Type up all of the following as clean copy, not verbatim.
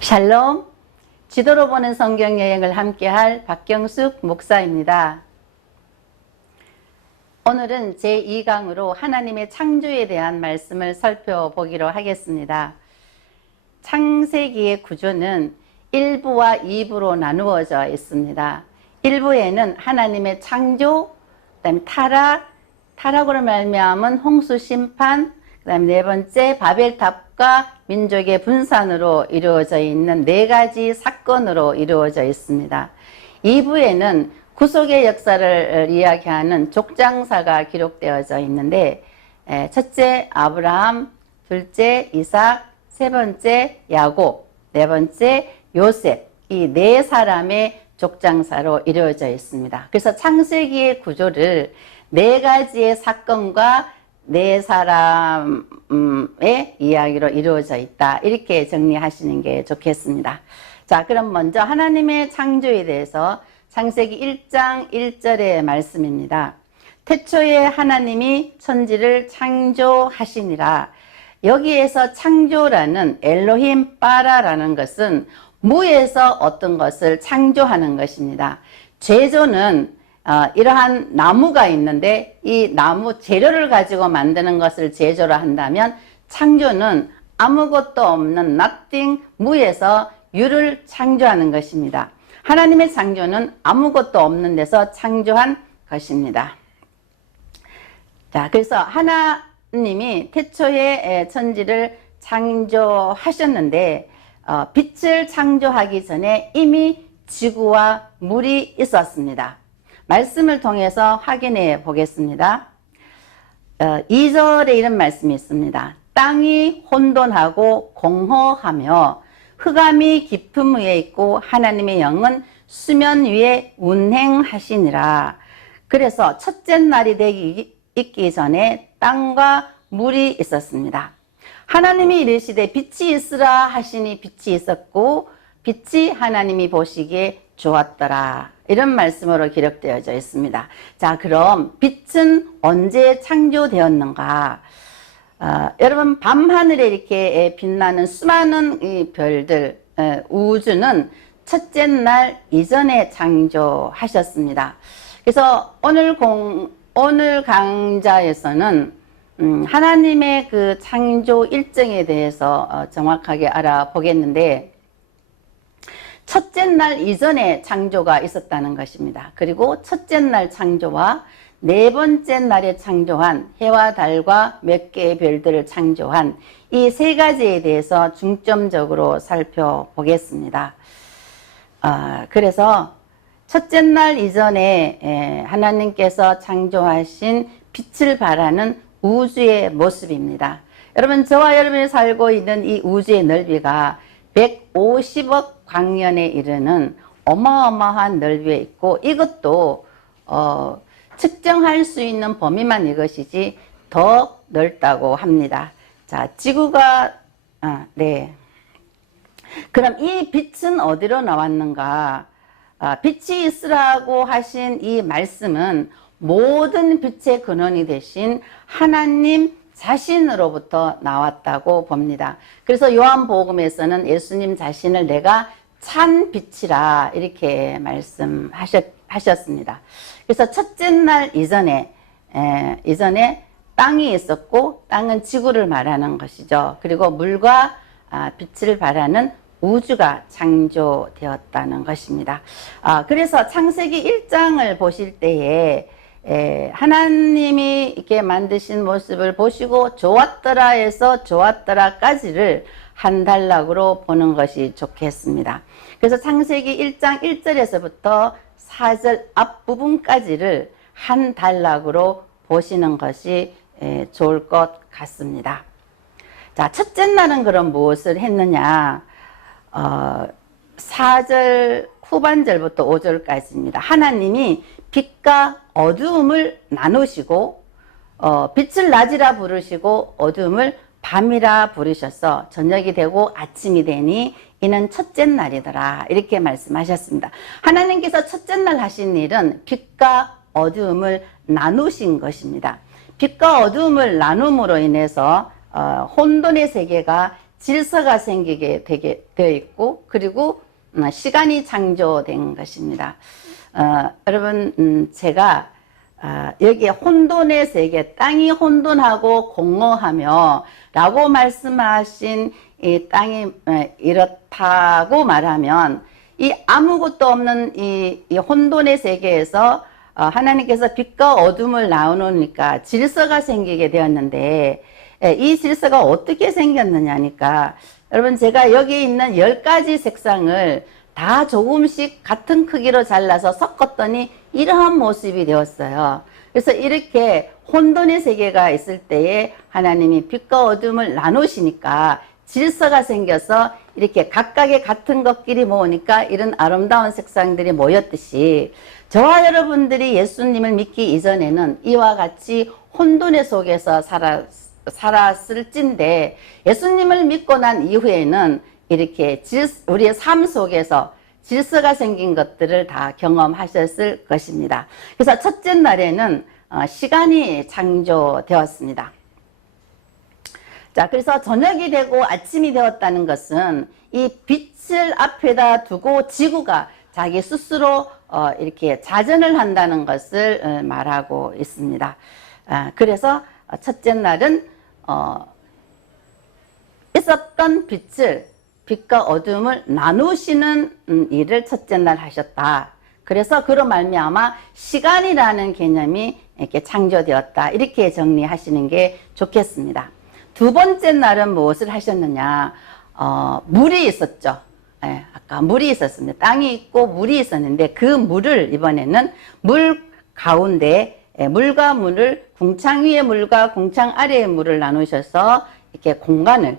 샬롬, 지도로 보는 성경 여행을 함께할 박경숙 목사입니다. 오늘은 제2강으로 하나님의 창조에 대한 말씀을 살펴보기로 하겠습니다. 창세기의 구조는 1부와 2부로 나누어져 있습니다. 1부에는 하나님의 창조, 그 다음에 타락으로 말미암은 홍수 심판, 그 다음에 네 번째 바벨탑과 민족의 분산으로 이루어져 있는 네 가지 사건으로 이루어져 있습니다. 2부에는 구속의 역사를 이야기하는 족장사가 기록되어져 있는데, 첫째 아브라함, 둘째 이삭, 세 번째 야곱, 네 번째 요셉, 이 네 사람의 족장사로 이루어져 있습니다. 그래서 창세기의 구조를 네 가지의 사건과 네 사람의 이야기로 이루어져 있다, 이렇게 정리하시는 게 좋겠습니다. 자, 그럼 먼저 하나님의 창조에 대해서 창세기 1장 1절의 말씀입니다. 태초에 하나님이 천지를 창조하시니라. 여기에서 창조라는 엘로힘 바라라는 것은 무에서 어떤 것을 창조하는 것입니다. 제조는 이러한 나무가 있는데 이 나무 재료를 가지고 만드는 것을 제조로 한다면, 창조는 아무것도 없는 nothing, 무에서 유를 창조하는 것입니다. 하나님의 창조는 아무것도 없는 데서 창조한 것입니다. 자, 그래서 하나님이 태초에 천지를 창조하셨는데, 빛을 창조하기 전에 이미 지구와 물이 있었습니다. 말씀을 통해서 확인해 보겠습니다. 2절에 이런 말씀이 있습니다. 땅이 혼돈하고 공허하며 흑암이 깊음 위에 있고 하나님의 영은 수면 위에 운행하시니라. 그래서 첫째 날이 있기 전에 땅과 물이 있었습니다. 하나님이 이르시되 빛이 있으라 하시니 빛이 있었고 빛이 하나님이 보시기에 좋았더라. 이런 말씀으로 기록되어져 있습니다. 자, 그럼 빛은 언제 창조되었는가? 여러분, 밤하늘에 이렇게 빛나는 수많은 이 별들, 우주는 첫째 날 이전에 창조하셨습니다. 그래서 오늘 강좌에서는 하나님의 그 창조 일정에 대해서 정확하게 알아보겠는데, 첫째 날 이전에 창조가 있었다는 것입니다. 그리고 첫째 날 창조와 네 번째 날에 창조한 해와 달과 몇 개의 별들을 창조한 이 세 가지에 대해서 중점적으로 살펴보겠습니다. 그래서 첫째 날 이전에 하나님께서 창조하신 빛을 발하는 우주의 모습입니다. 여러분, 저와 여러분이 살고 있는 이 우주의 넓이가 150억 광년에 이르는 어마어마한 넓이에 있고, 이것도 측정할 수 있는 범위만 이것이지 더 넓다고 합니다. 자, 지구가 네. 그럼 이 빛은 어디로 나왔는가? 빛이 있으라고 하신 이 말씀은 모든 빛의 근원이 되신 하나님 자신으로부터 나왔다고 봅니다. 그래서 요한복음에서는 예수님 자신을 내가 찬 빛이라 이렇게 말씀하셨습니다. 그래서 첫째 날 이전에 땅이 있었고, 땅은 지구를 말하는 것이죠. 그리고 물과 빛을 발하는 우주가 창조되었다는 것입니다. 그래서 창세기 1장을 보실 때에 하나님이 이렇게 만드신 모습을 보시고 좋았더라 해서 좋았더라까지를 한 단락으로 보는 것이 좋겠습니다. 그래서 창세기 1장 1절에서부터 4절 앞부분까지를 한 단락으로 보시는 것이 좋을 것 같습니다. 자, 첫째 날은 그럼 무엇을 했느냐? 4절 후반절부터 5절까지입니다. 하나님이 빛과 어두움을 나누시고, 빛을 낮이라 부르시고 어두움을 밤이라 부르셔서 저녁이 되고 아침이 되니 이는 첫째 날이더라, 이렇게 말씀하셨습니다. 하나님께서 첫째 날 하신 일은 빛과 어두움을 나누신 것입니다. 빛과 어두움을 나눔으로 인해서 혼돈의 세계가 질서가 생기게 되어 있고, 그리고 시간이 창조된 것입니다. 여러분, 제가 여기에 혼돈의 세계, 땅이 혼돈하고 공허하며 라고 말씀하신 이 땅이 이렇다고 말하면, 이 아무것도 없는 이 혼돈의 세계에서 하나님께서 빛과 어둠을 나누니까 질서가 생기게 되었는데, 이 질서가 어떻게 생겼느냐니까, 여러분, 제가 여기 있는 10가지 색상을 다 조금씩 같은 크기로 잘라서 섞었더니 이러한 모습이 되었어요. 그래서 이렇게 혼돈의 세계가 있을 때에 하나님이 빛과 어둠을 나누시니까 질서가 생겨서 이렇게 각각의 같은 것끼리 모으니까 이런 아름다운 색상들이 모였듯이, 저와 여러분들이 예수님을 믿기 이전에는 이와 같이 혼돈의 속에서 살았을진데, 예수님을 믿고 난 이후에는 이렇게 우리의 삶 속에서 질서가 생긴 것들을 다 경험하셨을 것입니다. 그래서 첫째 날에는 시간이 창조되었습니다. 자, 그래서 저녁이 되고 아침이 되었다는 것은 이 빛을 앞에다 두고 지구가 자기 스스로 이렇게 자전을 한다는 것을 말하고 있습니다. 그래서 첫째 날은 있었던 빛과 어둠을 나누시는 일을 첫째 날 하셨다. 그래서 그로 말미암아 시간이라는 개념이 이렇게 창조되었다. 이렇게 정리하시는 게 좋겠습니다. 두 번째 날은 무엇을 하셨느냐? 물이 있었죠. 예, 아까 물이 있었습니다. 땅이 있고 물이 있었는데 그 물을 이번에는 물 가운데 물과 물을, 궁창 위의 물과 궁창 아래의 물을 나누셔서 이렇게 공간을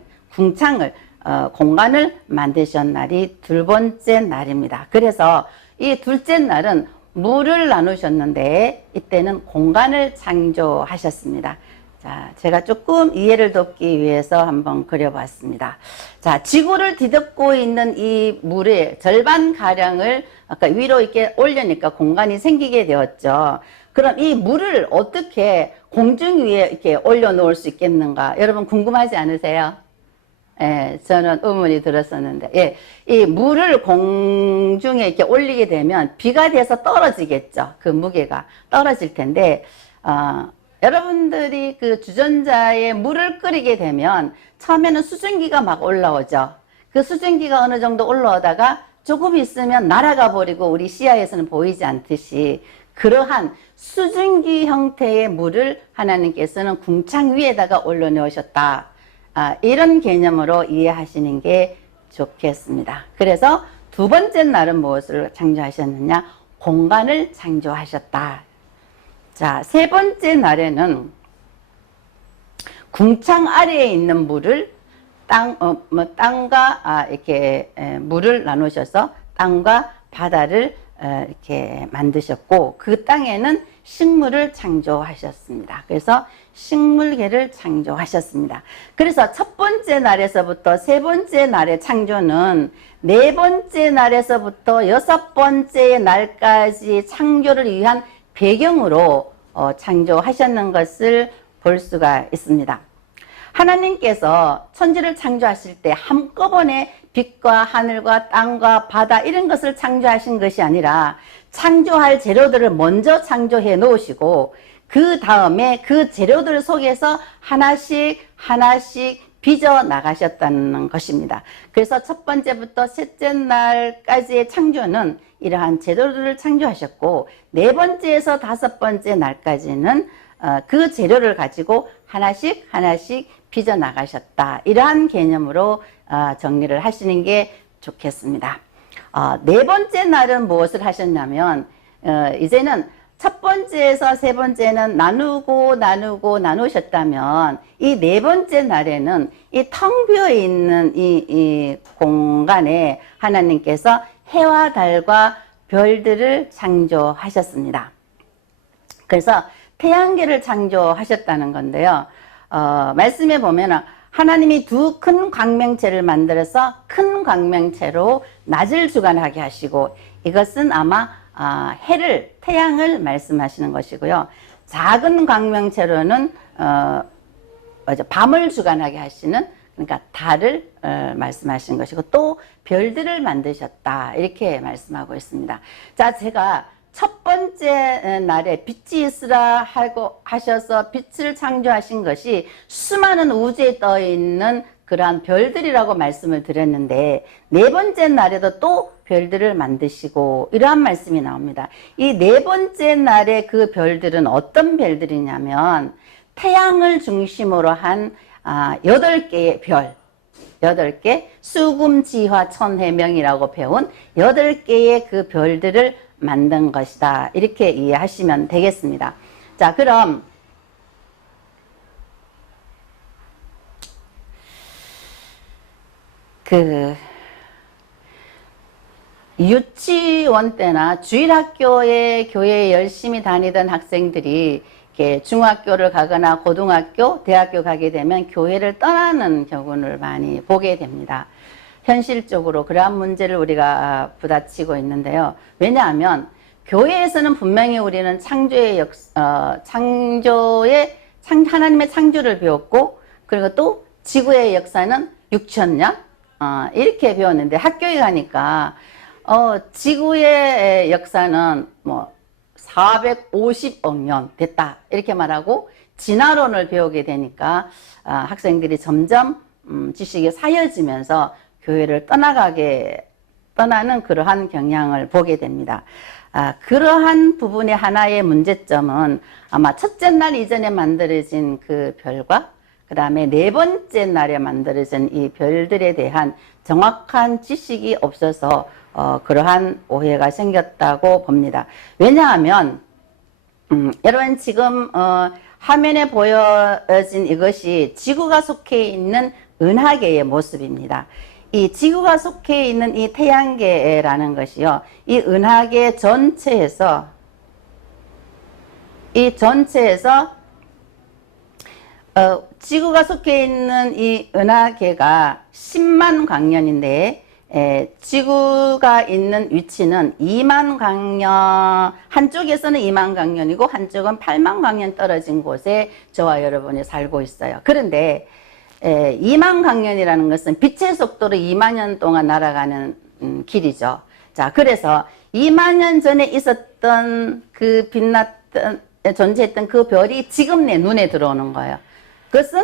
만드신 날이 두 번째 날입니다. 그래서 이 둘째 날은 물을 나누셨는데 이때는 공간을 창조하셨습니다. 자, 제가 조금 이해를 돕기 위해서 한번 그려봤습니다. 자, 지구를 뒤덮고 있는 이 물의 절반가량을 아까 위로 이렇게 올려니까 공간이 생기게 되었죠. 그럼 이 물을 어떻게 공중 위에 이렇게 올려놓을 수 있겠는가? 여러분 궁금하지 않으세요? 예, 저는 의문이 들었었는데, 예, 이 물을 공중에 이렇게 올리게 되면 비가 돼서 떨어지겠죠. 그 무게가 떨어질 텐데, 여러분들이 그 주전자에 물을 끓이게 되면 처음에는 수증기가 막 올라오죠. 그 수증기가 어느 정도 올라오다가 조금 있으면 날아가 버리고 우리 시야에서는 보이지 않듯이 그러한 수증기 형태의 물을 하나님께서는 궁창 위에다가 올려놓으셨다. 이런 개념으로 이해하시는 게 좋겠습니다. 그래서 두 번째 날은 무엇을 창조하셨느냐? 공간을 창조하셨다. 자, 세 번째 날에는 궁창 아래에 있는 물을 땅과 이렇게 물을 나누셔서 땅과 바다를 이렇게 만드셨고, 그 땅에는 식물을 창조하셨습니다. 그래서 식물계를 창조하셨습니다. 그래서 첫 번째 날에서부터 세 번째 날의 창조는 네 번째 날에서부터 여섯 번째 날까지 창조를 위한 배경으로 창조하셨는 것을 볼 수가 있습니다. 하나님께서 천지를 창조하실 때 한꺼번에 빛과 하늘과 땅과 바다 이런 것을 창조하신 것이 아니라 창조할 재료들을 먼저 창조해 놓으시고 그 다음에 그 재료들 속에서 하나씩 빚어 나가셨다는 것입니다. 그래서 첫 번째부터 셋째 날까지의 창조는 이러한 재료들을 창조하셨고, 네 번째에서 다섯 번째 날까지는 그 재료를 가지고 하나씩 빚어 나가셨다. 이러한 개념으로 정리를 하시는 게 좋겠습니다. 네 번째 날은 무엇을 하셨냐면, 이제는 첫 번째에서 세 번째는 나누셨다면, 이 네 번째 날에는 이 텅 비어 있는 이 공간에 하나님께서 해와 달과 별들을 창조하셨습니다. 그래서 태양계를 창조하셨다는 건데요. 말씀에 보면 하나님이 두 큰 광명체를 만들어서 큰 광명체로 낮을 주관하게 하시고, 이것은 아마 태양을 말씀하시는 것이고요. 작은 광명체로는 밤을 주관하게 하시는 그러니까 달을 말씀하신 것이고 또 별들을 만드셨다 이렇게 말씀하고 있습니다. 자, 제가 첫 번째 날에 빛이 있으라 하고 하셔서 빛을 창조하신 것이 수많은 우주에 떠 있는 그러한 별들이라고 말씀을 드렸는데 네 번째 날에도 또 별들을 만드시고 이러한 말씀이 나옵니다. 이 네 번째 날에 그 별들은 어떤 별들이냐면 태양을 중심으로 한 8개의 별, 8개 수금지화 천해명이라고 배운 8개의 그 별들을 만든 것이다. 이렇게 이해하시면 되겠습니다. 자, 그럼 유치원 때나 주일학교에 교회에 열심히 다니던 학생들이 이렇게 중학교를 가거나 고등학교, 대학교 가게 되면 교회를 떠나는 경우를 많이 보게 됩니다. 현실적으로 그러한 문제를 우리가 부딪히고 있는데요. 왜냐하면 교회에서는 분명히 우리는 하나님의 창조를 배웠고, 그리고 또 지구의 역사는 6,000년 이렇게 배웠는데 학교에 가니까 지구의 역사는 뭐 450억 년 됐다 이렇게 말하고 진화론을 배우게 되니까 학생들이 점점 지식이 사여지면서 교회를 떠나는 그러한 경향을 보게 됩니다. 그러한 부분의 하나의 문제점은 아마 첫째 날 이전에 만들어진 그 별과 그 다음에 네 번째 날에 만들어진 이 별들에 대한 정확한 지식이 없어서 그러한 오해가 생겼다고 봅니다. 왜냐하면 여러분 지금 화면에 보여진 이것이 지구가 속해 있는 은하계의 모습입니다. 이 지구가 속해 있는 이 태양계라는 것이요, 이 은하계 전체에서 지구가 속해 있는 이 은하계가 10만 광년인데 지구가 있는 위치는 2만 광년, 한쪽에서는 2만 광년이고 한쪽은 8만 광년 떨어진 곳에 저와 여러분이 살고 있어요. 그런데 2만 광년이라는 것은 빛의 속도로 2만 년 동안 날아가는 길이죠. 자, 그래서 2만 년 전에 있었던 그 빛났던 존재했던 그 별이 지금 내 눈에 들어오는 거예요. 그것은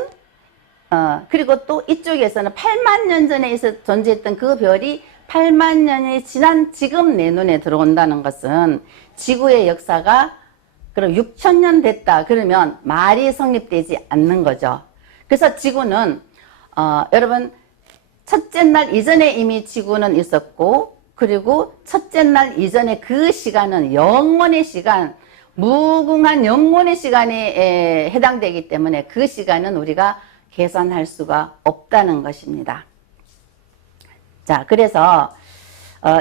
그리고 또 이쪽에서는 8만 년 전에 존재했던 그 별이 8만 년이 지난 지금 내 눈에 들어온다는 것은 지구의 역사가 그럼 6,000년 됐다 그러면 말이 성립되지 않는 거죠. 그래서 지구는 여러분 첫째 날 이전에 이미 지구는 있었고, 그리고 첫째 날 이전에 그 시간은 영원의 시간, 무궁한 영원의 시간에 해당되기 때문에 그 시간은 우리가 계산할 수가 없다는 것입니다. 자, 그래서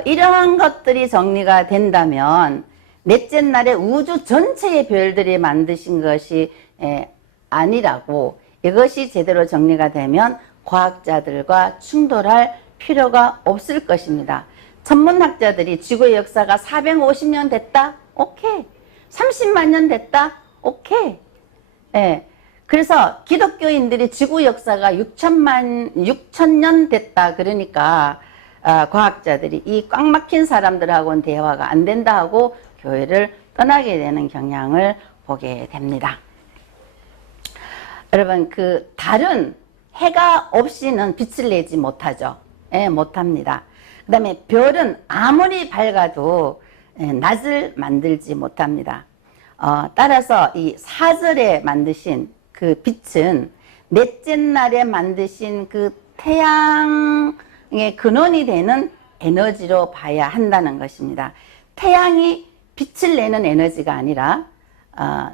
이러한 것들이 정리가 된다면 넷째 날에 우주 전체의 별들이 만드신 것이 아니라고, 이것이 제대로 정리가 되면 과학자들과 충돌할 필요가 없을 것입니다. 천문학자들이 지구의 역사가 450년 됐다? 오케이. 30만 년 됐다? 오케이. 예. 그래서 기독교인들이 지구 역사가 6,000년 됐다 그러니까 과학자들이 이 꽉 막힌 사람들하고는 대화가 안 된다 하고 교회를 떠나게 되는 경향을 보게 됩니다. 여러분, 그 달은 해가 없이는 빛을 내지 못하죠. 예, 못합니다. 그 다음에 별은 아무리 밝아도 낮을 만들지 못합니다. 따라서 이 사절에 만드신 그 빛은 넷째 날에 만드신 그 태양의 근원이 되는 에너지로 봐야 한다는 것입니다. 태양이 빛을 내는 에너지가 아니라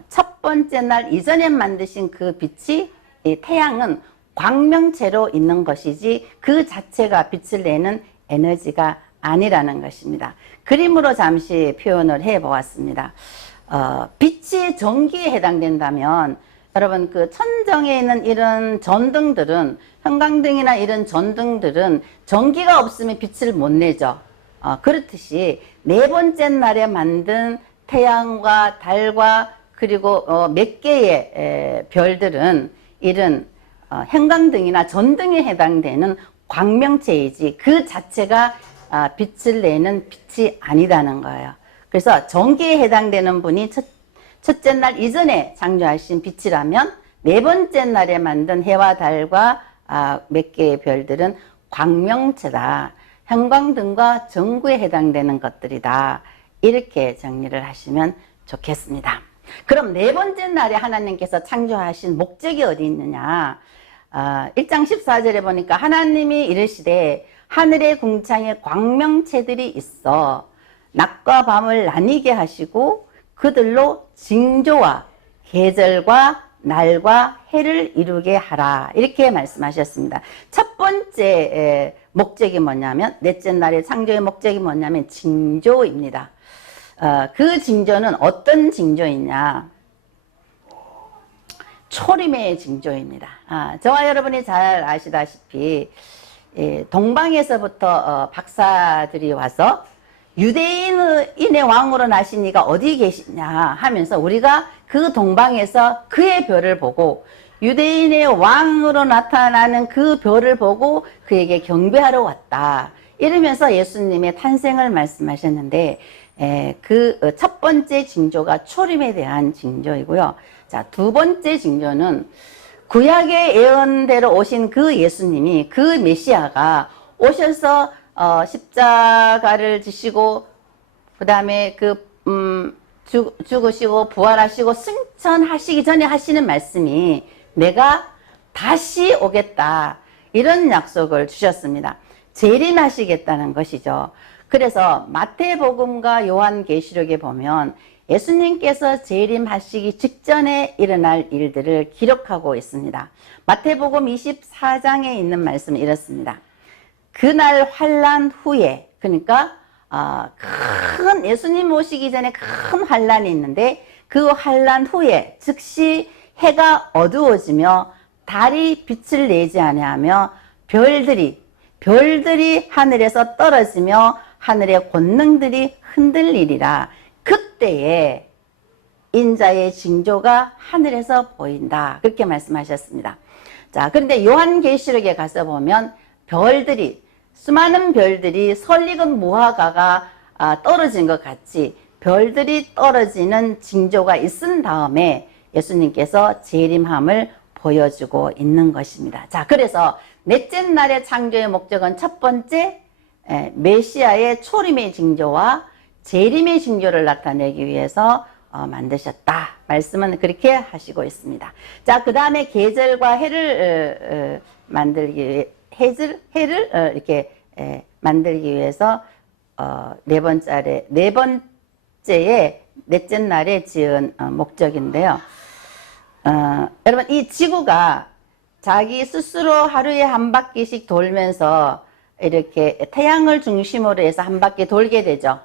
첫 번째 날 이전에 만드신 그 빛이, 이 태양은 광명체로 있는 것이지 그 자체가 빛을 내는 에너지가 아니라는 것입니다. 그림으로 잠시 표현을 해 보았습니다. 빛이 전기에 해당된다면 여러분 그 천정에 있는 이런 전등들은, 형광등이나 이런 전등들은 전기가 없으면 빛을 못 내죠. 그렇듯이 네 번째 날에 만든 태양과 달과 그리고 몇 개의 별들은 이런 형광등이나 전등에 해당되는 광명체이지 그 자체가 빛을 내는 빛이 아니다는 거예요. 그래서 전기에 해당되는 분이 첫째 날 이전에 창조하신 빛이라면 네 번째 날에 만든 해와 달과 몇 개의 별들은 광명체다. 형광등과 전구에 해당되는 것들이다. 이렇게 정리를 하시면 좋겠습니다. 그럼 네 번째 날에 하나님께서 창조하신 목적이 어디 있느냐? 1장 14절에 보니까 하나님이 이르시되 하늘의 궁창에 광명체들이 있어 낮과 밤을 나뉘게 하시고 그들로 징조와 계절과 날과 해를 이루게 하라. 이렇게 말씀하셨습니다. 첫 번째 목적이 뭐냐면 넷째 날의 창조의 목적이 뭐냐면 징조입니다. 그 징조는 어떤 징조이냐? 초림의 징조입니다. 저와 여러분이 잘 아시다시피 동방에서부터 박사들이 와서 유대인의 왕으로 나신 이가 어디 계시냐 하면서 우리가 그 동방에서 그의 별을 보고 유대인의 왕으로 나타나는 그 별을 보고 그에게 경배하러 왔다. 이러면서 예수님의 탄생을 말씀하셨는데 그 첫 번째 징조가 초림에 대한 징조이고요. 자, 두 번째 징조는 구약의 예언대로 오신 그 예수님이 그 메시아가 오셔서 십자가를 지시고 그 다음에 죽으시고 부활하시고 승천하시기 전에 하시는 말씀이 내가 다시 오겠다 이런 약속을 주셨습니다. 재림하시겠다는 것이죠. 그래서 마태복음과 요한계시록에 보면 예수님께서 재림하시기 직전에 일어날 일들을 기록하고 있습니다. 마태복음 24장에 있는 말씀은 이렇습니다. 그날 환란 후에, 그러니까 큰 예수님 오시기 전에 큰 환란이 있는데 그 환란 후에 즉시 해가 어두워지며 달이 빛을 내지 아니하며 별들이 하늘에서 떨어지며 하늘의 권능들이 흔들리리라. 그때에 인자의 징조가 하늘에서 보인다. 그렇게 말씀하셨습니다. 자, 그런데 요한계시록에 가서 보면 수많은 별들이 설익은 무화과가 떨어진 것 같이 별들이 떨어지는 징조가 있은 다음에 예수님께서 재림함을 보여주고 있는 것입니다. 자, 그래서 넷째 날의 창조의 목적은 첫 번째 메시아의 초림의 징조와 재림의 징조를 나타내기 위해서 만드셨다. 말씀은 그렇게 하시고 있습니다. 자, 그 다음에 계절과 해를 이렇게 만들기 위해서 네 번째에 넷째 날에 지은 목적인데요. 여러분, 이 지구가 자기 스스로 하루에 한 바퀴씩 돌면서 이렇게 태양을 중심으로 해서 한 바퀴 돌게 되죠.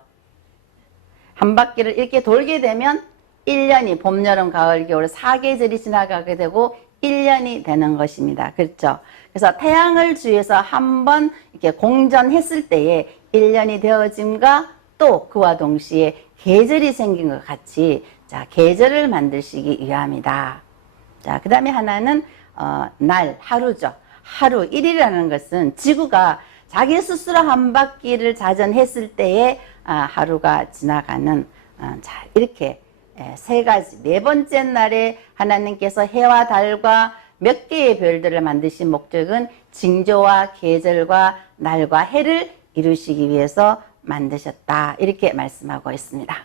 한 바퀴를 이렇게 돌게 되면 1년이 봄, 여름, 가을, 겨울 4계절이 지나가게 되고 1년이 되는 것입니다. 그렇죠? 그래서 태양을 주위에서 한번 이렇게 공전했을 때에 1년이 되어짐과 또 그와 동시에 계절이 생긴 것 같이 자, 계절을 만드시기 위함이다. 자, 그 다음에 하나는 하루죠. 하루, 일이라는 것은 지구가 자기 스스로 한 바퀴를 자전했을 때에 하루가 지나가는 자, 이렇게 세 가지. 네 번째 날에 하나님께서 해와 달과 몇 개의 별들을 만드신 목적은 징조와 계절과 날과 해를 이루시기 위해서 만드셨다. 이렇게 말씀하고 있습니다.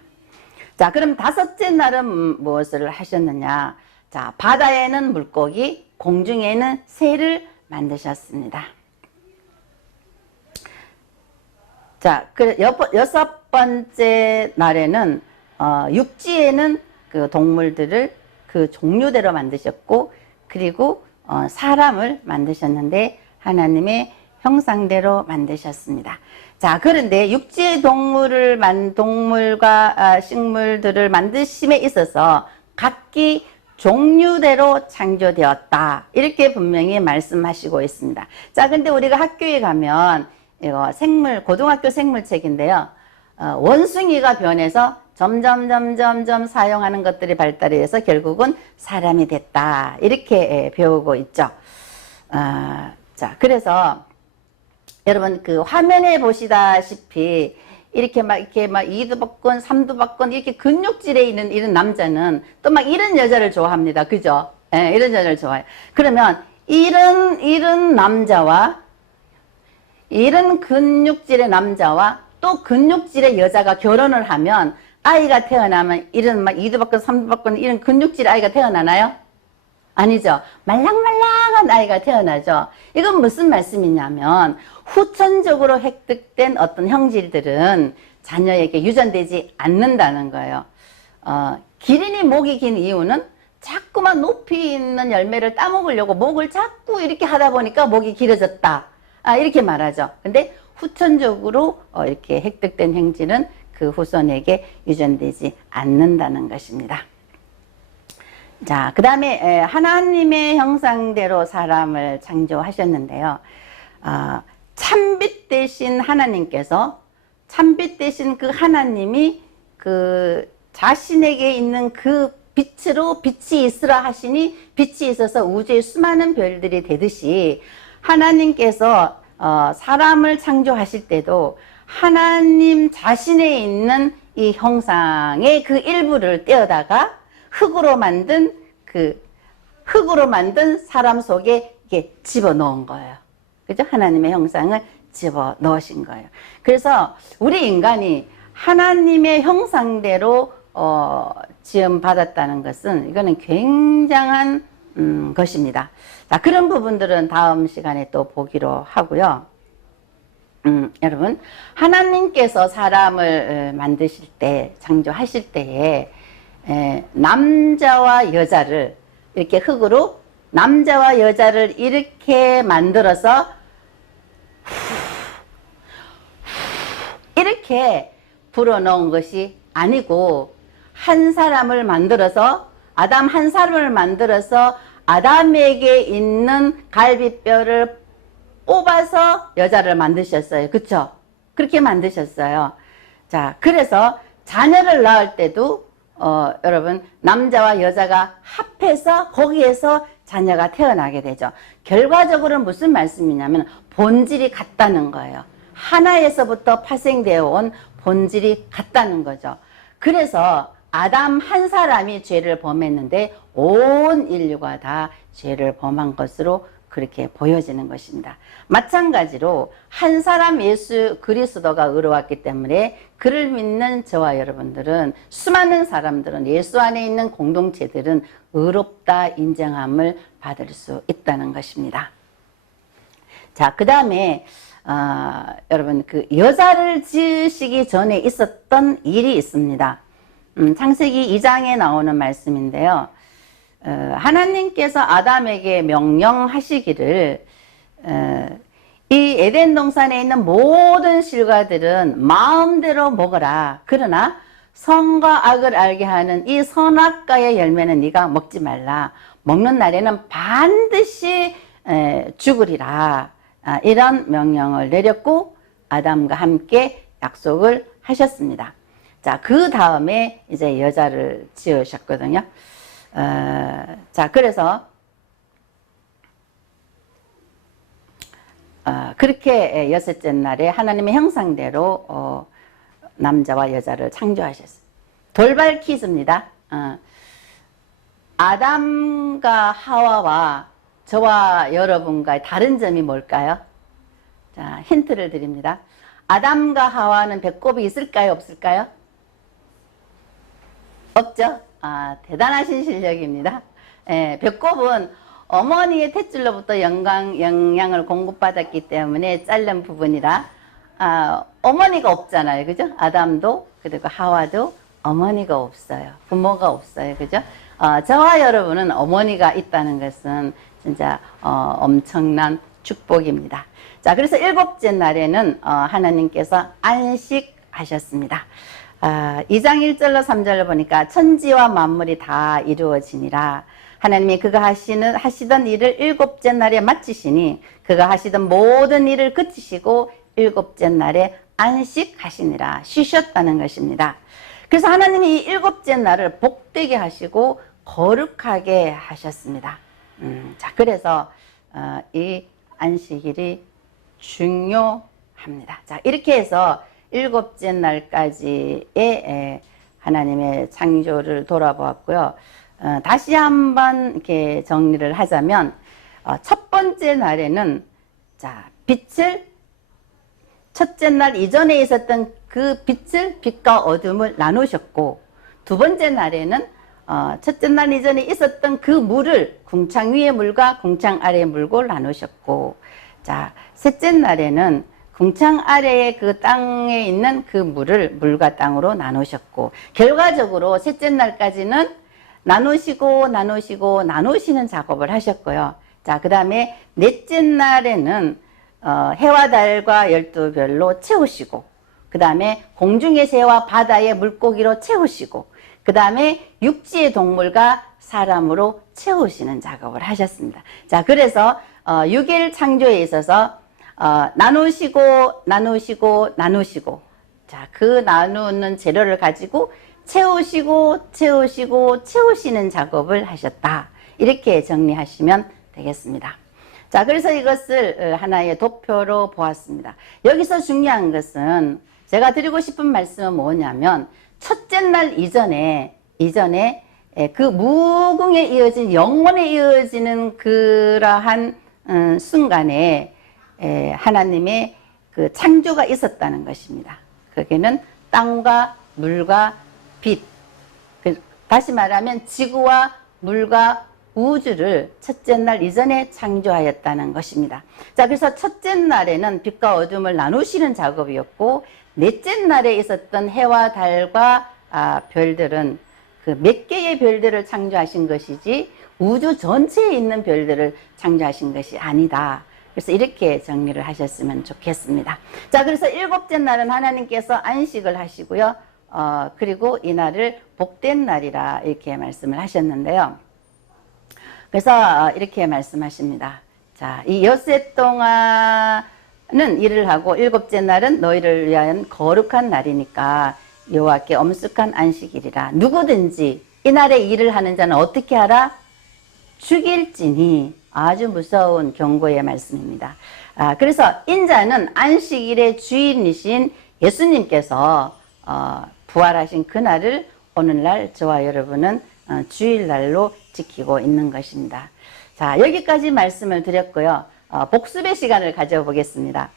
자, 그럼 다섯째 날은 무엇을 하셨느냐? 자, 바다에는 물고기, 공중에는 새를 만드셨습니다. 자, 여섯 번째 날에는 육지에는 그 동물들을 그 종류대로 만드셨고, 그리고 사람을 만드셨는데 하나님의 형상대로 만드셨습니다. 자, 그런데 육지의 동물과 식물들을 만드심에 있어서 각기 종류대로 창조되었다. 이렇게 분명히 말씀하시고 있습니다. 자, 근데 우리가 학교에 가면 이거 고등학교 생물책인데요. 원숭이가 변해서 점점 사용하는 것들이 발달해서 결국은 사람이 됐다. 이렇게 배우고 있죠. 자, 그래서 여러분 그 화면에 보시다시피 이렇게 막 이두 박근, 삼두 박근 이렇게 근육질에 있는 이런 남자는 또 막 이런 여자를 좋아합니다. 그죠? 예, 이런 여자를 좋아해요. 그러면 이런 남자와 이런 근육질의 남자와 또 근육질의 여자가 결혼을 하면 아이가 태어나면 이런 막 이두 박근, 삼두 박근 이런 근육질의 아이가 태어나나요? 아니죠. 말랑말랑한 아이가 태어나죠. 이건 무슨 말씀이냐면 후천적으로 획득된 어떤 형질들은 자녀에게 유전되지 않는다는 거예요. 기린이 목이 긴 이유는 자꾸만 높이 있는 열매를 따먹으려고 목을 자꾸 이렇게 하다 보니까 목이 길어졌다. 이렇게 말하죠. 근데 후천적으로 이렇게 획득된 형질은 그 후손에게 유전되지 않는다는 것입니다. 자, 그 다음에 하나님의 형상대로 사람을 창조하셨는데요. 참빛 대신 하나님께서 참빛 대신 그 하나님이 그 자신에게 있는 그 빛으로 빛이 있으라 하시니 빛이 있어서 우주에 수많은 별들이 되듯이 하나님께서 사람을 창조하실 때도 하나님 자신에 있는 이 형상의 그 일부를 떼어다가 흙으로 만든 사람 속에 이게 집어넣은 거예요. 그죠? 하나님의 형상을 집어 넣으신 거예요. 그래서 우리 인간이 하나님의 형상대로 지음 받았다는 것은 이거는 굉장한 것입니다. 자, 그런 부분들은 다음 시간에 또 보기로 하고요. 여러분, 하나님께서 사람을 만드실 때, 창조하실 때에 남자와 여자를 이렇게 흙으로 남자와 여자를 이렇게 만들어서 이렇게 불어넣은 것이 아니고 한 사람을 만들어서 아담 한 사람을 만들어서 아담에게 있는 갈비뼈를 뽑아서 여자를 만드셨어요. 그쵸? 그렇게 만드셨어요. 자, 그래서 자녀를 낳을 때도 여러분 남자와 여자가 합해서 거기에서 자녀가 태어나게 되죠. 결과적으로는 무슨 말씀이냐면 본질이 같다는 거예요. 하나에서부터 파생되어 온 본질이 같다는 거죠. 그래서 아담 한 사람이 죄를 범했는데 온 인류가 다 죄를 범한 것으로 그렇게 보여지는 것입니다. 마찬가지로 한 사람 예수 그리스도가 의로웠기 때문에 그를 믿는 저와 여러분들은 수많은 사람들은 예수 안에 있는 공동체들은 의롭다 인정함을 받을 수 있다는 것입니다. 자, 그 다음에 여러분 그 여자를 지으시기 전에 있었던 일이 있습니다. 창세기 2장에 나오는 말씀인데요. 하나님께서 아담에게 명령하시기를 이 에덴 동산에 있는 모든 실과들은 마음대로 먹어라. 그러나 선과 악을 알게 하는 이 선악과의 열매는 네가 먹지 말라. 먹는 날에는 반드시 죽으리라. 이런 명령을 내렸고 아담과 함께 약속을 하셨습니다. 자, 그 다음에 이제 여자를 지으셨거든요. 자, 그래서 그렇게 여섯째 날에 하나님의 형상대로 남자와 여자를 창조하셨어요. 돌발 퀴즈입니다. 아담과 하와와 저와 여러분과의 다른 점이 뭘까요? 자, 힌트를 드립니다. 아담과 하와는 배꼽이 있을까요? 없을까요? 없죠? 대단하신 실력입니다. 배꼽은 어머니의 탯줄로부터 영양을 공급받았기 때문에 자른 부분이라 어머니가 없잖아요. 그죠? 아담도 그리고 하와도 어머니가 없어요. 부모가 없어요. 그죠? 저와 여러분은 어머니가 있다는 것은 진짜 엄청난 축복입니다. 자, 그래서 일곱째 날에는 하나님께서 안식하셨습니다. 2장 1절로 3절로 보니까 천지와 만물이 다 이루어지니라. 하나님이 그가 하시던 일을 일곱째 날에 마치시니 그가 하시던 모든 일을 그치시고 일곱째 날에 안식하시니라. 쉬셨다는 것입니다. 그래서 하나님이 이 일곱째 날을 복되게 하시고 거룩하게 하셨습니다. 자, 그래서 이 안식일이 중요합니다. 자, 이렇게 해서 일곱째 날까지의 하나님의 창조를 돌아보았고요. 다시 한번 이렇게 정리를 하자면, 첫 번째 날에는, 자, 빛을, 첫째 날 이전에 있었던 그 빛을, 빛과 어둠을 나누셨고, 두 번째 날에는, 첫째 날 이전에 있었던 그 물을 궁창 위의 물과 궁창 아래의 물고 나누셨고, 자, 셋째 날에는 궁창 아래의 그 땅에 있는 그 물을 물과 땅으로 나누셨고, 결과적으로 셋째 날까지는 나누시고 나누시는 작업을 하셨고요. 자, 그 다음에 넷째 날에는 해와 달과 12별로 채우시고, 그 다음에 공중의 새와 바다의 물고기로 채우시고, 그 다음에 육지의 동물과 사람으로 채우시는 작업을 하셨습니다. 자, 그래서 6일 창조에 있어서 나누시고, 자, 그 나누는 재료를 가지고 채우시는 작업을 하셨다. 이렇게 정리하시면 되겠습니다. 자, 그래서 이것을 하나의 도표로 보았습니다. 여기서 중요한 것은 제가 드리고 싶은 말씀은 뭐냐면, 첫째 날 이전에 그 무궁에 이어진, 영원에 이어지는 그러한 순간에 하나님의 그 창조가 있었다는 것입니다. 거기는 땅과 물과 빛, 다시 말하면 지구와 물과 우주를 첫째 날 이전에 창조하였다는 것입니다. 자, 그래서 첫째 날에는 빛과 어둠을 나누시는 작업이었고, 넷째 날에 있었던 해와 달과 별들은 그 몇 개의 별들을 창조하신 것이지 우주 전체에 있는 별들을 창조하신 것이 아니다. 그래서 이렇게 정리를 하셨으면 좋겠습니다. 자, 그래서 일곱째 날은 하나님께서 안식을 하시고요. 그리고 이 날을 복된 날이라 이렇게 말씀을 하셨는데요. 그래서 이렇게 말씀하십니다. 자, 이 엿새 동안은 일을 하고 일곱째 날은 너희를 위하여 거룩한 날이니까 여호와께 엄숙한 안식일이라. 누구든지 이 날에 일을 하는 자는 어떻게 하라? 죽일지니. 아주 무서운 경고의 말씀입니다. 그래서 인자는 안식일의 주인이신 예수님께서 부활하신 그날을 오늘날 저와 여러분은 주일날로 지키고 있는 것입니다. 자, 여기까지 말씀을 드렸고요. 복습의 시간을 가져보겠습니다.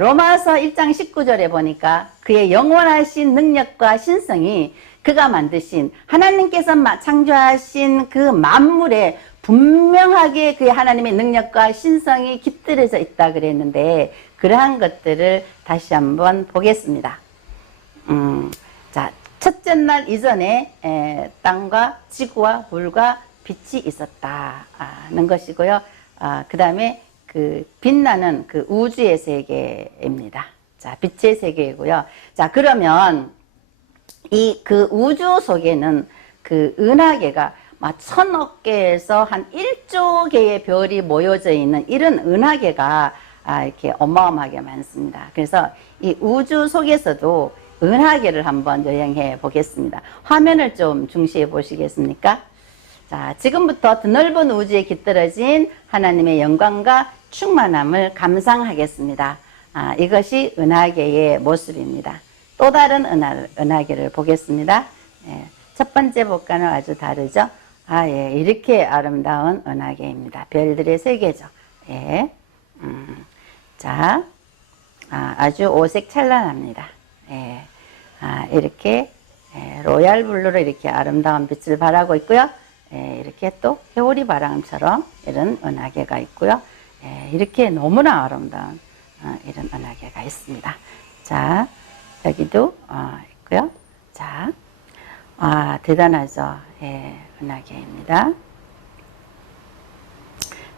로마서 1장 19절에 보니까 그의 영원하신 능력과 신성이 그가 만드신 하나님께서 창조하신 그 만물에 분명하게 그의 하나님의 능력과 신성이 깃들여져 있다 그랬는데, 그러한 것들을 다시 한번 보겠습니다. 자, 첫째 날 이전에 땅과 지구와 물과 빛이 있었다는 것이고요. 그 다음에 그 빛나는 그 우주의 세계입니다. 자, 빛의 세계이고요. 자, 그러면 이 그 우주 속에는 그 은하계가 막 1000억 개에서 한 1조 개의 별이 모여져 있는 이런 은하계가 이렇게 어마어마하게 많습니다. 그래서 이 우주 속에서도 은하계를 한번 여행해 보겠습니다. 화면을 좀 중시해 보시겠습니까? 자, 지금부터 드넓은 우주에 깃들어진 하나님의 영광과 충만함을 감상하겠습니다. 이것이 은하계의 모습입니다. 또 다른 은하계를 보겠습니다. 첫 번째 복과는 아주 다르죠? 예, 이렇게 아름다운 은하계입니다. 별들의 세계죠. 예. 자, 아주 오색 찬란합니다. 예. 이렇게 로얄 블루로 이렇게 아름다운 빛을 발하고 있고요. 이렇게 또 회오리 바람처럼 이런 은하계가 있고요. 이렇게 너무나 아름다운 이런 은하계가 있습니다. 자, 여기도 있고요. 자, 대단하죠. 예, 은하계입니다.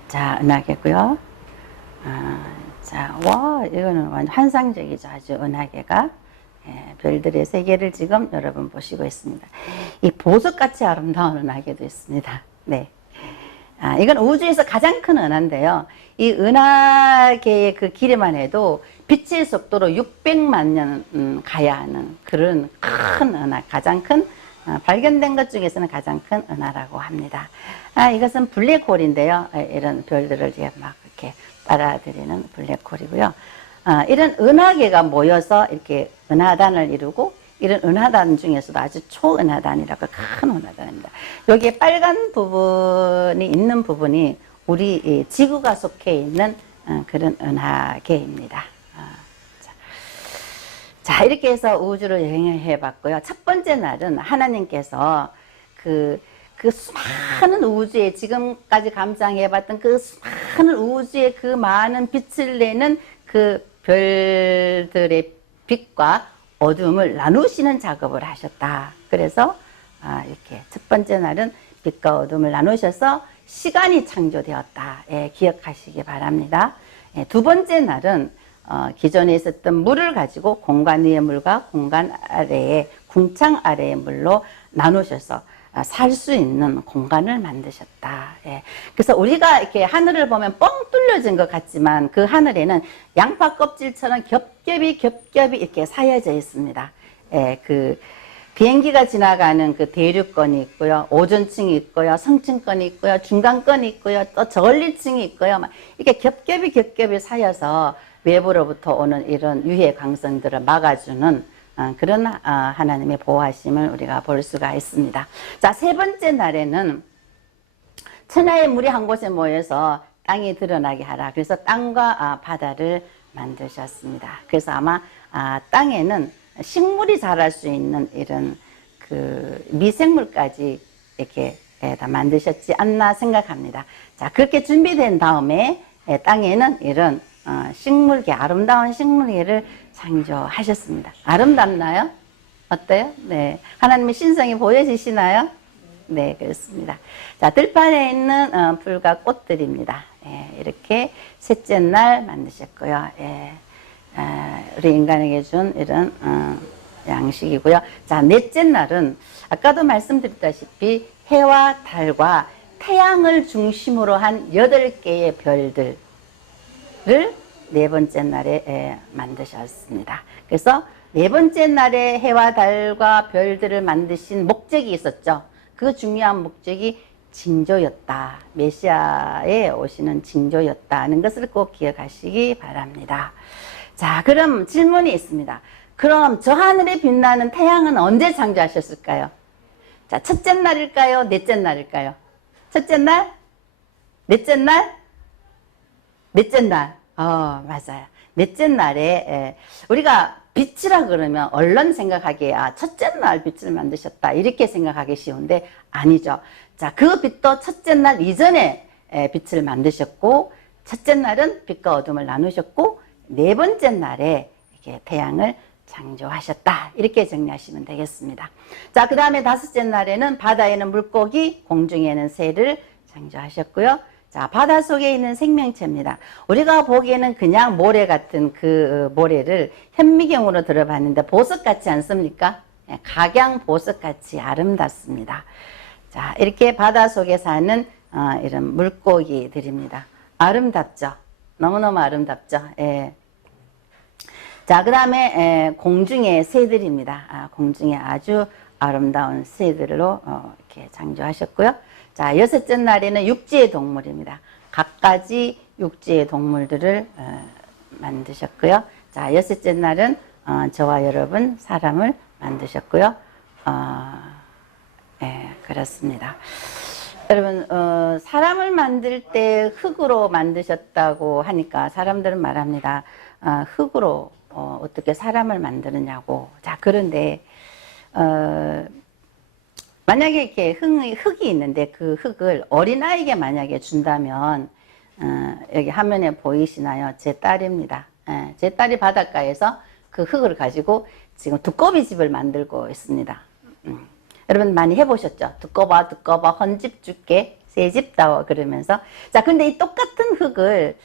자, 은하계고요. 자, 와, 이거는 완전 환상적이죠. 아주 은하계가. 별들의 세계를 지금 여러분 보시고 있습니다. 이 보석같이 아름다운 은하계도 있습니다. 네. 이건 우주에서 가장 큰 은하인데요. 이 은하계의 그 길이만 해도 빛의 속도로 600만 년 가야 하는 그런 큰 은하, 가장 큰 발견된 것 중에서는 가장 큰 은하라고 합니다. 이것은 블랙홀인데요. 이런 별들을 이제 막 이렇게 빨아들이는 블랙홀이고요. 이런 은하계가 모여서 이렇게 은하단을 이루고, 이런 은하단 중에서도 아주 초은하단이라고 큰 은하단입니다. 여기에 빨간 부분이 있는 부분이 우리 지구가 속해 있는 그런 은하계입니다. 자, 이렇게 해서 우주를 여행해 봤고요. 첫 번째 날은 하나님께서 그 수많은 우주에, 지금까지 감상해 봤던 그 수많은 우주의 그 많은 빛을 내는 그 별들의 빛과 어둠을 나누시는 작업을 하셨다. 그래서 이렇게 첫 번째 날은 빛과 어둠을 나누셔서 시간이 창조되었다. 기억하시기 바랍니다. 두 번째 날은 기존에 있었던 물을 가지고 공간 위의 물과 공간 아래의, 궁창 아래의 물로 나누셔서 살 수 있는 공간을 만드셨다. 그래서 우리가 이렇게 하늘을 보면 뻥 뚫려진 것 같지만 그 하늘에는 양파 껍질처럼 겹겹이 이렇게 사여져 있습니다. 그 비행기가 지나가는 그 대륙권이 있고요, 오존층이 있고요, 성층권이 있고요, 중간권이 있고요, 또 저울리층이 있고요. 막 이렇게 겹겹이 사여서 외부로부터 오는 이런 유해 광선들을 막아주는 그런 하나님의 보호하심을 우리가 볼 수가 있습니다. 자, 세 번째 날에는 천하의 물이 한 곳에 모여서 땅이 드러나게 하라. 그래서 땅과 바다를 만드셨습니다. 그래서 아마 땅에는 식물이 자랄 수 있는 이런 그 미생물까지 이렇게 다 만드셨지 않나 생각합니다. 자, 그렇게 준비된 다음에 땅에는 이런 식물계, 아름다운 식물계를 창조하셨습니다. 아름답나요? 어때요? 네. 하나님의 신성이 보여지시나요? 네, 그렇습니다. 자, 들판에 있는 풀과 꽃들입니다. 이렇게 셋째 날 만드셨고요. 우리 인간에게 준 이런 양식이고요. 자, 넷째 날은 아까도 말씀드렸다시피 해와 달과 태양을 중심으로 한 8개의 별들을 네 번째 날에 만드셨습니다. 그래서 네 번째 날에 해와 달과 별들을 만드신 목적이 있었죠. 그 중요한 목적이 징조였다. 메시아에 오시는 징조였다는 것을 꼭 기억하시기 바랍니다. 자, 그럼 질문이 있습니다. 그럼 저 하늘에 빛나는 태양은 언제 창조하셨을까요? 자, 첫째 날일까요? 넷째 날일까요? 첫째 날? 넷째 날? 넷째 날. 맞아요. 넷째 날에 우리가 빛이라 그러면 얼른 생각하기에 첫째 날 빛을 만드셨다 이렇게 생각하기 쉬운데 아니죠. 자, 그 빛도 첫째 날 이전에 빛을 만드셨고, 첫째 날은 빛과 어둠을 나누셨고, 네 번째 날에 이렇게 태양을 창조하셨다 이렇게 정리하시면 되겠습니다. 자, 그 다음에 다섯째 날에는 바다에는 물고기, 공중에는 새를 창조하셨고요. 자, 바다 속에 있는 생명체입니다. 우리가 보기에는 그냥 모래 같은 그 모래를 현미경으로 들어봤는데 보석 같지 않습니까? 각양 보석 같이 아름답습니다. 자, 이렇게 바다 속에 사는 이런 물고기들입니다. 아름답죠? 너무너무 아름답죠? 자, 그 다음에 공중의 새들입니다. 공중에 아주 아름다운 새들로 이렇게 창조하셨고요. 자, 여섯째 날에는 육지의 동물입니다. 갖가지 육지의 동물들을 만드셨고요. 자, 여섯째 날은 저와 여러분 사람을 만드셨고요. 그렇습니다. 여러분, 사람을 만들 때 흙으로 만드셨다고 하니까 사람들은 말합니다. 흙으로 어떻게 사람을 만드느냐고. 자, 그런데 만약에 이렇게 흙이 있는데 그 흙을 어린아이에게 만약에 준다면, 여기 화면에 보이시나요? 제 딸입니다. 제 딸이 바닷가에서 그 흙을 가지고 지금 두꺼비 집을 만들고 있습니다. 여러분 많이 해보셨죠? 두꺼봐 헌집 줄게 새집다워 그러면서. 자, 근데 이 똑같은 흙을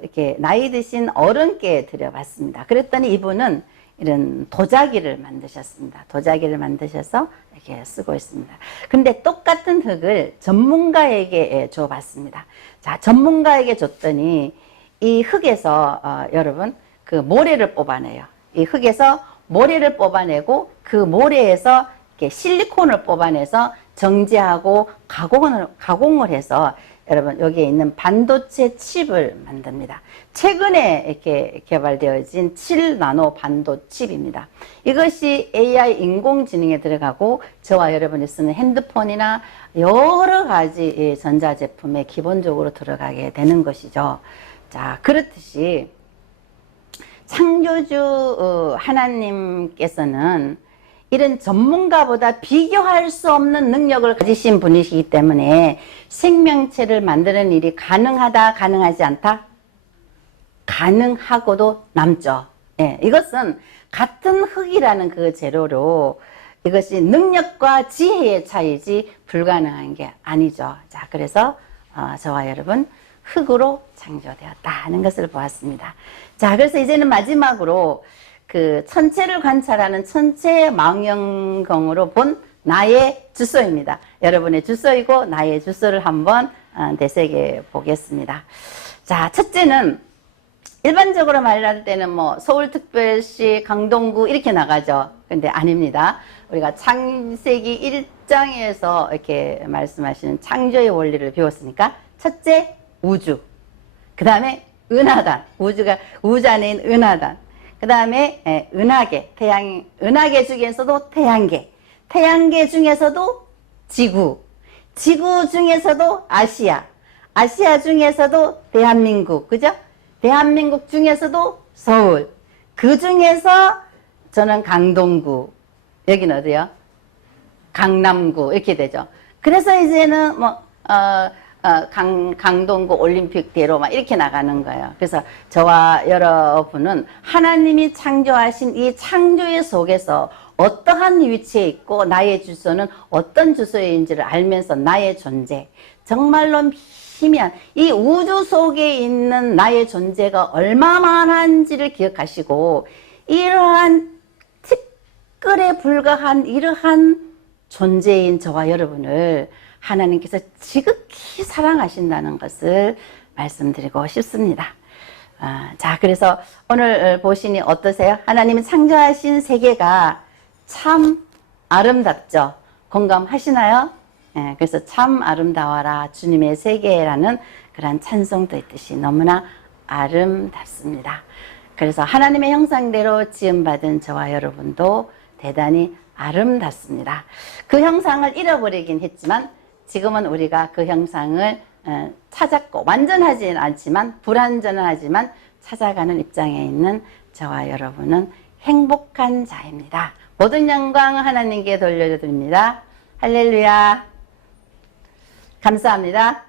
이렇게 나이 드신 어른께 드려봤습니다. 그랬더니 이분은 이런 도자기를 만드셨습니다. 도자기를 만드셔서 이렇게 쓰고 있습니다. 근데 똑같은 흙을 전문가에게 줘봤습니다. 자, 전문가에게 줬더니 이 흙에서 여러분 그 모래를 뽑아내요. 이 흙에서 모래를 뽑아내고 그 모래에서 이렇게 실리콘을 뽑아내서 정제하고 가공을 해서 여러분 여기에 있는 반도체 칩을 만듭니다. 최근에 이렇게 개발되어진 7나노 반도칩입니다. 이것이 AI 인공지능에 들어가고 저와 여러분이 쓰는 핸드폰이나 여러 가지 전자제품에 기본적으로 들어가게 되는 것이죠. 자, 그렇듯이 창조주 하나님께서는 이런 전문가보다 비교할 수 없는 능력을 가지신 분이시기 때문에 생명체를 만드는 일이 가능하다, 가능하지 않다? 가능하고도 남죠. 예, 이것은 같은 흙이라는 그 재료로 이것이 능력과 지혜의 차이지 불가능한 게 아니죠. 자, 그래서 저와 여러분 흙으로 창조되었다 하는 것을 보았습니다. 자, 그래서 이제는 마지막으로 그 천체를 관찰하는 천체 망원경으로 본 나의 주소입니다. 여러분의 주소이고 나의 주소를 한번 되새겨 보겠습니다. 자, 첫째는 일반적으로 말할 때는 뭐 서울특별시 강동구 이렇게 나가죠. 근데 아닙니다. 우리가 창세기 1장에서 이렇게 말씀하시는 창조의 원리를 배웠으니까 첫째 우주, 그 다음에 은하단, 우주 안에 있는 은하단, 그 다음에 은하계, 은하계 중에서도 태양계, 태양계 중에서도 지구, 지구 중에서도 아시아, 아시아 중에서도 대한민국, 그죠? 대한민국 중에서도 서울, 그 중에서 저는 강동구, 여기는 어디요? 강남구, 이렇게 되죠. 그래서 이제는 뭐, 강동구 올림픽대로 막 이렇게 나가는 거예요. 그래서 저와 여러분은 하나님이 창조하신 이 창조의 속에서 어떠한 위치에 있고 나의 주소는 어떤 주소인지를 알면서 나의 존재, 정말로 희미한 이 우주 속에 있는 나의 존재가 얼마만한지를 기억하시고 이러한 티끌에 불과한 이러한 존재인 저와 여러분을 하나님께서 지극히 사랑하신다는 것을 말씀드리고 싶습니다. 자, 그래서 오늘 보시니 어떠세요? 하나님이 창조하신 세계가 참 아름답죠? 공감하시나요? 네, 그래서 참 아름다워라 주님의 세계라는 그런 찬송도 있듯이 너무나 아름답습니다. 그래서 하나님의 형상대로 지음받은 저와 여러분도 대단히 아름답습니다. 그 형상을 잃어버리긴 했지만 지금은 우리가 그 형상을 찾았고 완전하지는 않지만 불완전하지만 찾아가는 입장에 있는 저와 여러분은 행복한 자입니다. 모든 영광 하나님께 돌려드립니다. 할렐루야. 감사합니다.